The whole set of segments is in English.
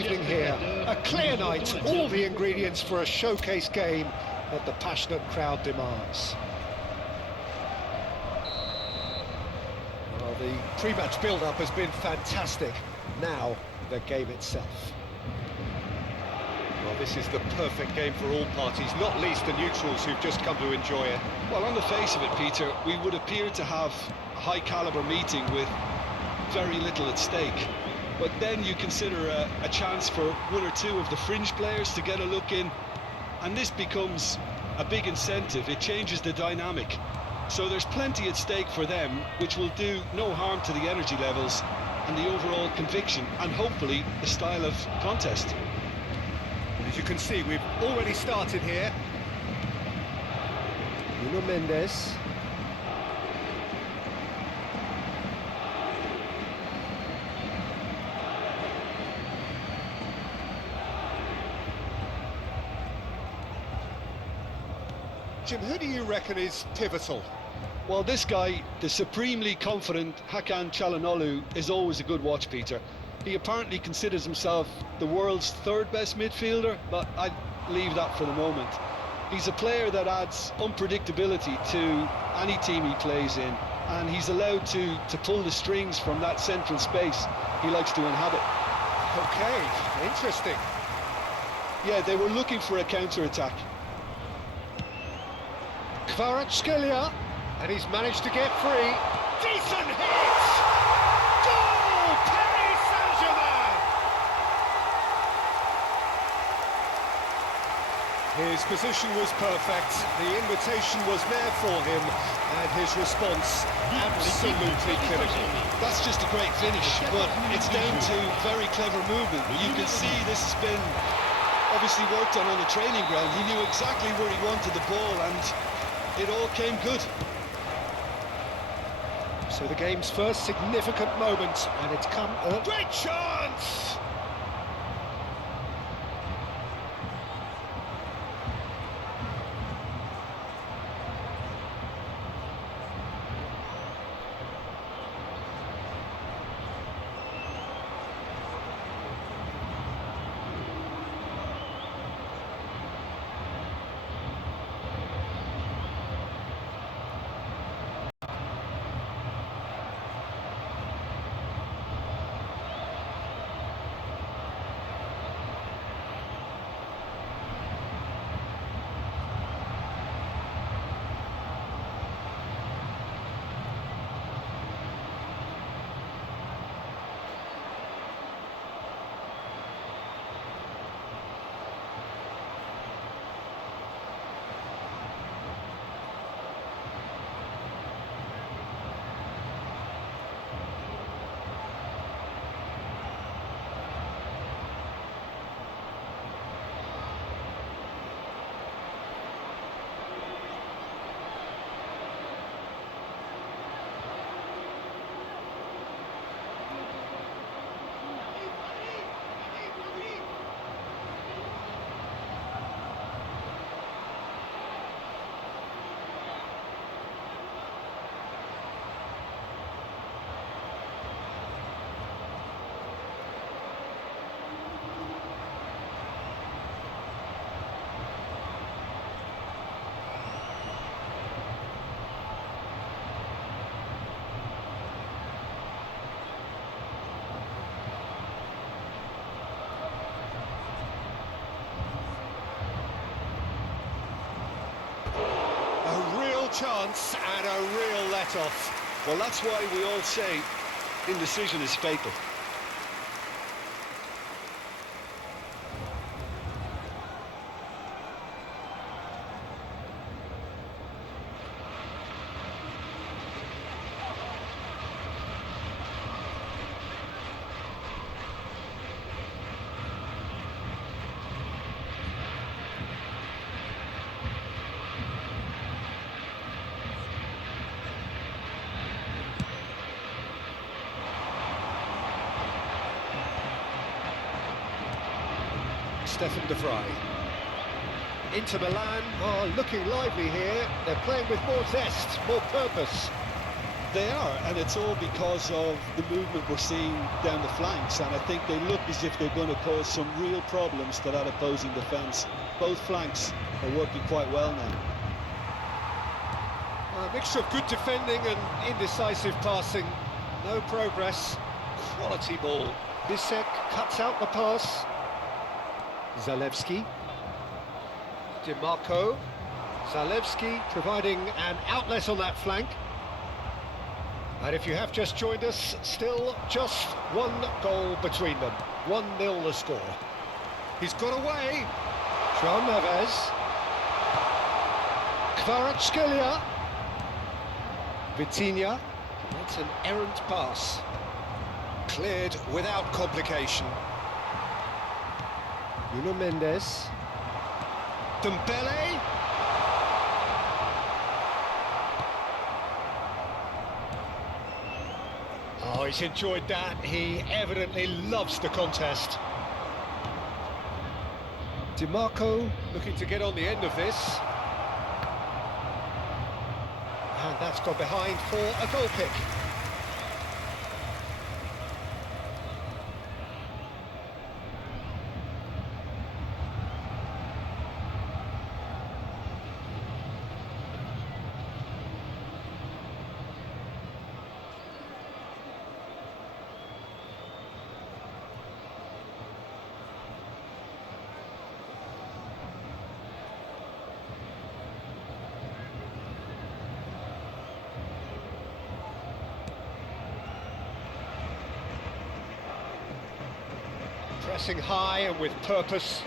evening here. A clear night, all the ingredients for a showcase game that the passionate crowd demands. Well, the pre-match build-up has been fantastic. Now, the game itself. Well, this is the perfect game for all parties, not least the neutrals who've just come to enjoy it. Well, on the face of it, Peter, we would appear to have a high-caliber meeting with very little at stake. But then you consider a chance for one or two of the fringe players to get a look in, and this becomes a big incentive. It changes the dynamic. So there's plenty at stake for them, which will do no harm to the energy levels and the overall conviction, and hopefully the style of contest. As you can see, we've already started here. Nuno Mendes. Jim, who do you reckon is pivotal? Well, this guy, the supremely confident Hakan Çalhanoğlu, is always a good watch, Peter. He apparently considers himself the world's third best midfielder, but I'd leave that for the moment. He's a player that adds unpredictability to any team he plays in, and he's allowed to pull the strings from that central space he likes to inhabit. Okay, interesting. Yeah, they were looking for a counter-attack. Kvaratskhelia, and he's managed to get free. Decent hit! Goal! Paris Saint-Germain! His position was perfect, the invitation was there for him, and his response absolutely clinical. That's just a great finish, but it's down to very clever movement. You can see this has been obviously worked on the training ground. He knew exactly where he wanted the ball, and it all came good. So the game's first significant moment, and it's come a great chance! Chance and a real let-off. Well, that's why we all say indecision is fatal. Stefan de Vrij. Inter Milan are looking lively here. They're playing with more zest, more purpose. They are, and it's all because of the movement we're seeing down the flanks, and I think they look as if they're going to cause some real problems to that opposing defence. Both flanks are working quite well now. A mixture of good defending and indecisive passing. No progress. Quality ball. Bisek cuts out the pass. Zalewski. DiMarco. Zalewski providing an outlet on that flank. And if you have just joined us, still just one goal between them. 1-0 the score. He's got away. João Neves. Kvaratskhelia. Vitinha. That's an errant pass. Cleared without complication. Nuno Mendes. Dembele. Oh, he's enjoyed that. He evidently loves the contest. DiMarco looking to get on the end of this. And that's gone behind for a goal kick. Pressing high and with purpose.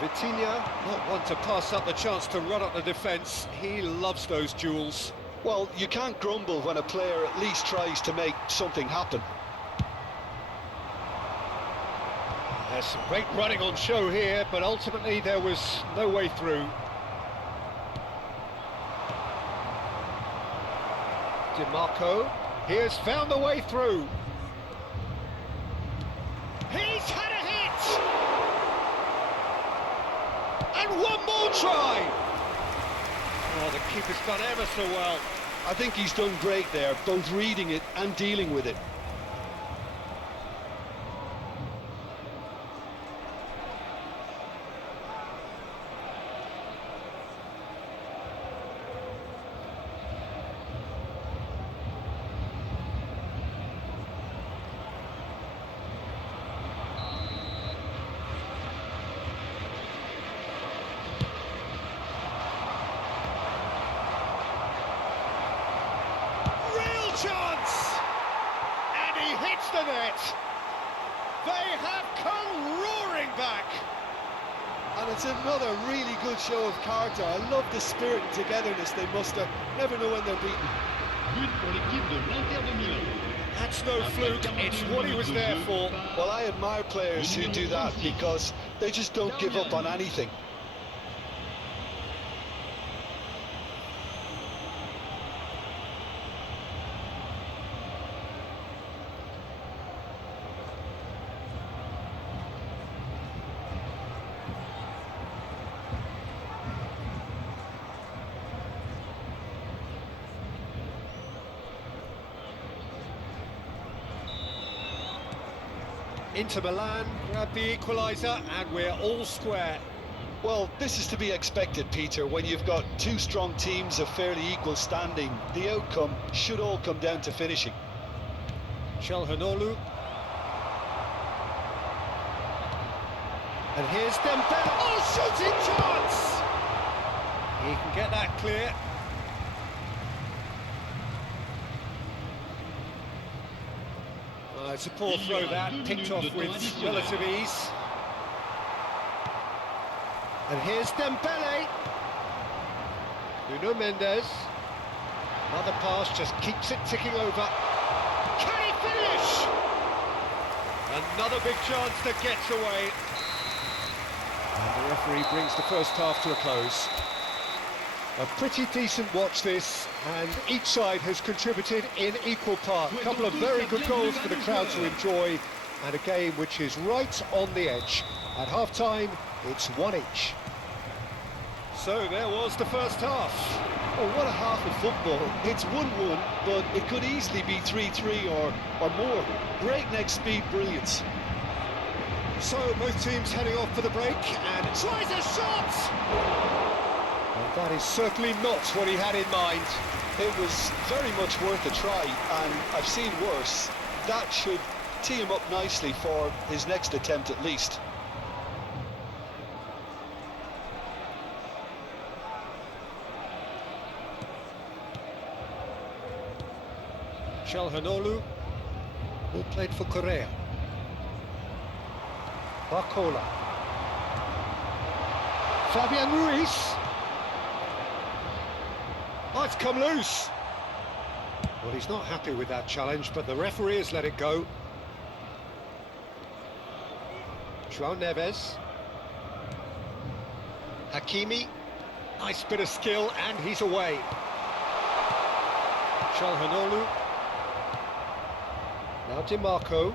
Vitinha, not one to pass up the chance to run up the defence. He loves those duels. Well, you can't grumble when a player at least tries to make something happen. There's some great running on show here, but ultimately there was no way through. DiMarco, he has found a way through. He's had a hit! And one more try! Oh, the keeper's done ever so well. I think he's done great there, both reading it and dealing with it. Chance! And he hits the net! They have come roaring back! And it's another really good show of character. I love the spirit and togetherness they muster. Never know when they're beaten. That's no fluke, it's what he was there for. Well, I admire players who do that because they just don't give up on anything. Inter Milan grab the equaliser and we're all square. Well, this is to be expected, Peter, when you've got two strong teams of fairly equal standing. The outcome should all come down to finishing. Çalhanoğlu. And here's Dembele. Oh, shooting chance! He can get that clear. It's a poor throw that, picked off with relative ease. And here's Dembele. Nuno Mendes. Another pass, just keeps it ticking over. Can he finish? Another big chance that gets away. And the referee brings the first half to a close. A pretty decent watch this, and each side has contributed in equal part. A couple of very good goals for the crowd to enjoy, and a game which is right on the edge. At half-time, it's 1 each. So there was the first half. Oh, what a half of football. It's 1-1, but it could easily be 3-3 or more. Breakneck speed brilliance. So both teams heading off for the break, and tries a shot! And that is certainly not what he had in mind. It was very much worth a try, and I've seen worse. That should tee him up nicely for his next attempt at least. Calhanoglu, who played for Korea. Barcola. Fabian Ruiz. Oh, it's come loose. Well, he's not happy with that challenge, but the referee has let it go. João Neves. Hakimi. Nice bit of skill, and he's away. Calhanoglu. Now Di Marco.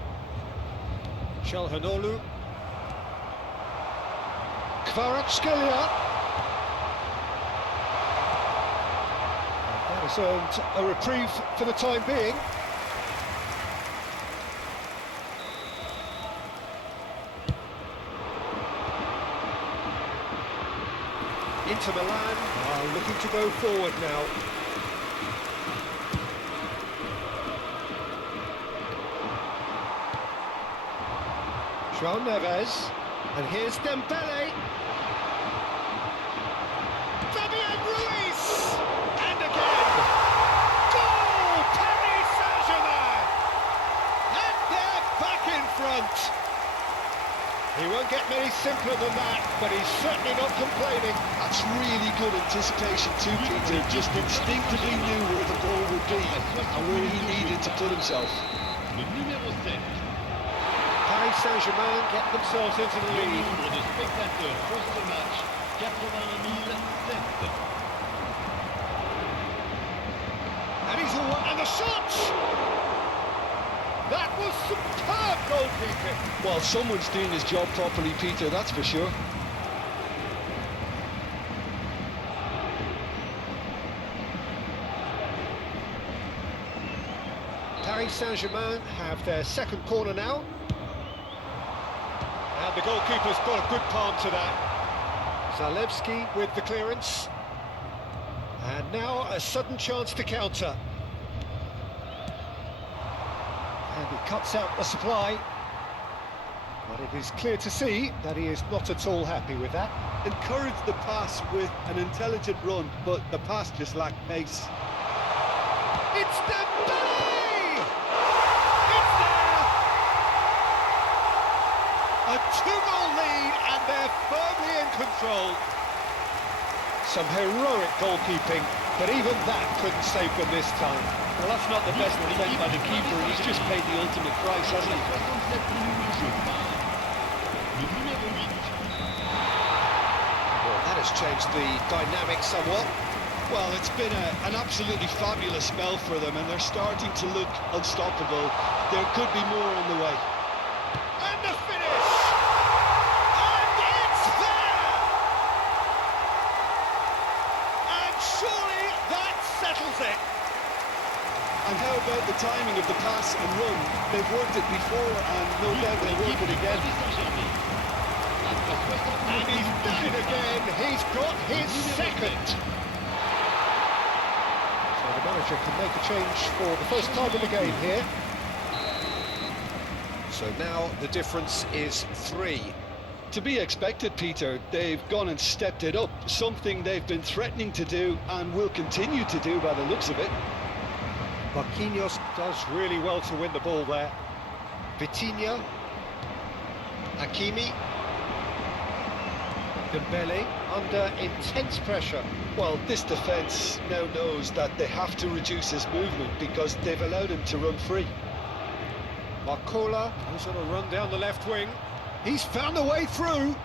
Calhanoglu. Kvaratskhelia. That has earned a reprieve for the time being. Inter Milan are looking to go forward now. João Neves, and here's Dembele. Fabian Ruiz, and again, goal! Paris Saint-Germain, and they're back in front. He won't get many simpler than that, but he's certainly not complaining. That's really good anticipation too, Peter. Just instinctively knew where the ball would be and where he needed to put himself. Paris Saint-Germain get themselves into the lead. Nombre de spectateurs pour ce match, 80 007. And he's all, and the shot! That was superb goalkeeping. Well, someone's doing his job properly, Peter, that's for sure. Paris Saint-Germain have their second corner now. And the goalkeeper's got a good palm to that. Zalewski with the clearance. And now a sudden chance to counter. And he cuts out the supply. But it is clear to see that he is not at all happy with that. Encouraged the pass with an intelligent run, but the pass just lacked pace. It's Dembele! It's there! A 2-goal lead, and they're firmly in control. Some heroic goalkeeping, but even that couldn't save them this time. Well, that's not the best attempt by the keeper. He's just paid the ultimate price, hasn't he? 67 minutes de jeu par le numéro 8. Well, that has changed the dynamic somewhat. Well, it's been an absolutely fabulous spell for them, and they're starting to look unstoppable. There could be more on the way. And the finish! And it's there! And surely that settles it. And how about the timing of the pass and run? They've worked it before, and no doubt they'll work it again. And he's done it again. He's got his second. So the manager can make a change for the first time in the game here. So now the difference is 3. To be expected, Peter. They've gone and stepped it up, something they've been threatening to do and will continue to do by the looks of it. Marquinhos does really well to win the ball there. Vitinha. Hakimi. Dembele under intense pressure. Well, this defence now knows that they have to reduce his movement because they've allowed him to run free. Barcola goes on a run down the left wing. He's found a way through.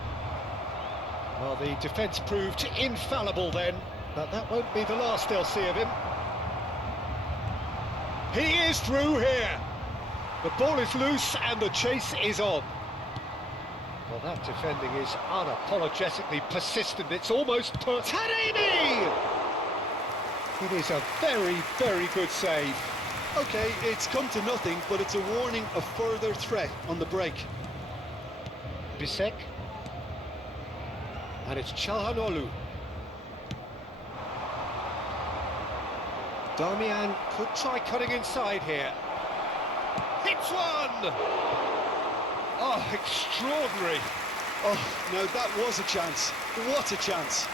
Well, the defence proved infallible then. But that won't be the last they'll see of him. He is through here. The ball is loose and the chase is on. Well, that defending is unapologetically persistent. It's almost Taremi! It is a very, very good save. Okay, it's come to nothing, but it's a warning of further threat on the break. Bisek. And it's Çalhanoğlu. Darmian could try cutting inside here. Hits one! Oh, extraordinary. Oh, now that was a chance. What a chance.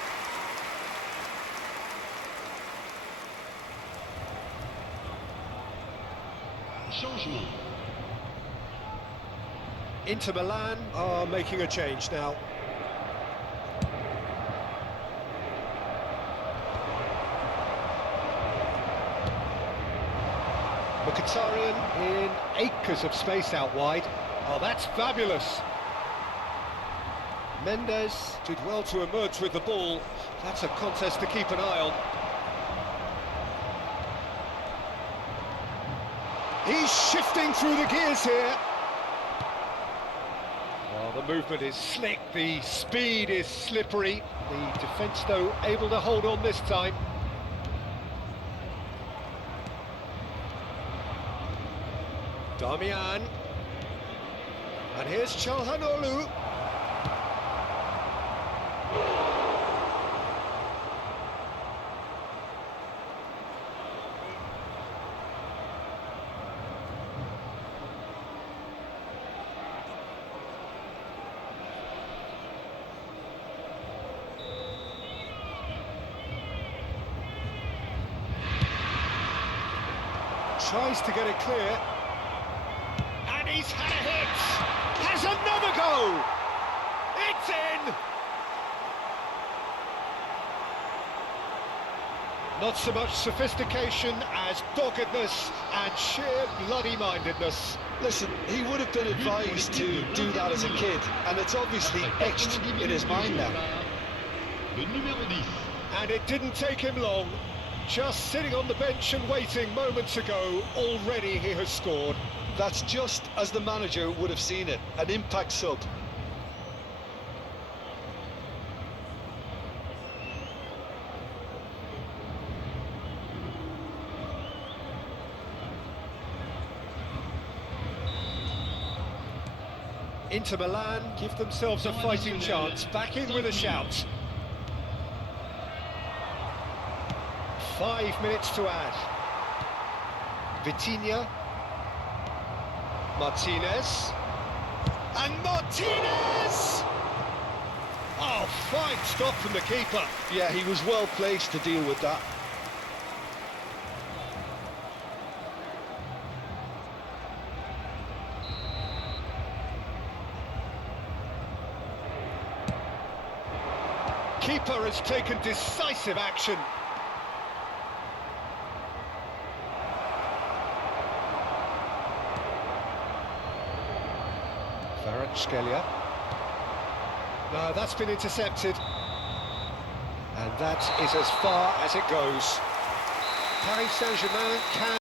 Changement. Inter Milan are making a change now. Mkhitaryan in acres of space out wide. Oh, that's fabulous. Mendes did well to emerge with the ball. That's a contest to keep an eye on. He's shifting through the gears here. Well, the movement is slick, the speed is slippery. The defence, though, able to hold on this time. Darmian. And here's Çalhanoğlu. Tries to get it clear. And he's had a hit! Has another go! It's in! Not so much sophistication as doggedness and sheer bloody-mindedness. Listen, he would have been advised to do that as a kid, and it's obviously etched in his mind now. Le numéro 10. And it didn't take him long. Just sitting on the bench and waiting moments ago, already he has scored. That's just as the manager would have seen it, an impact sub. Inter Milan give themselves a fighting chance, back in with a shout. 5 minutes to add. Vitinha. Martinez. And Martinez! Oh, fine stop from the keeper. Yeah, he was well placed to deal with that. Keeper has taken decisive action. Kvaratskhelia. No, that's been intercepted. And that is as far as it goes. Paris Saint-Germain can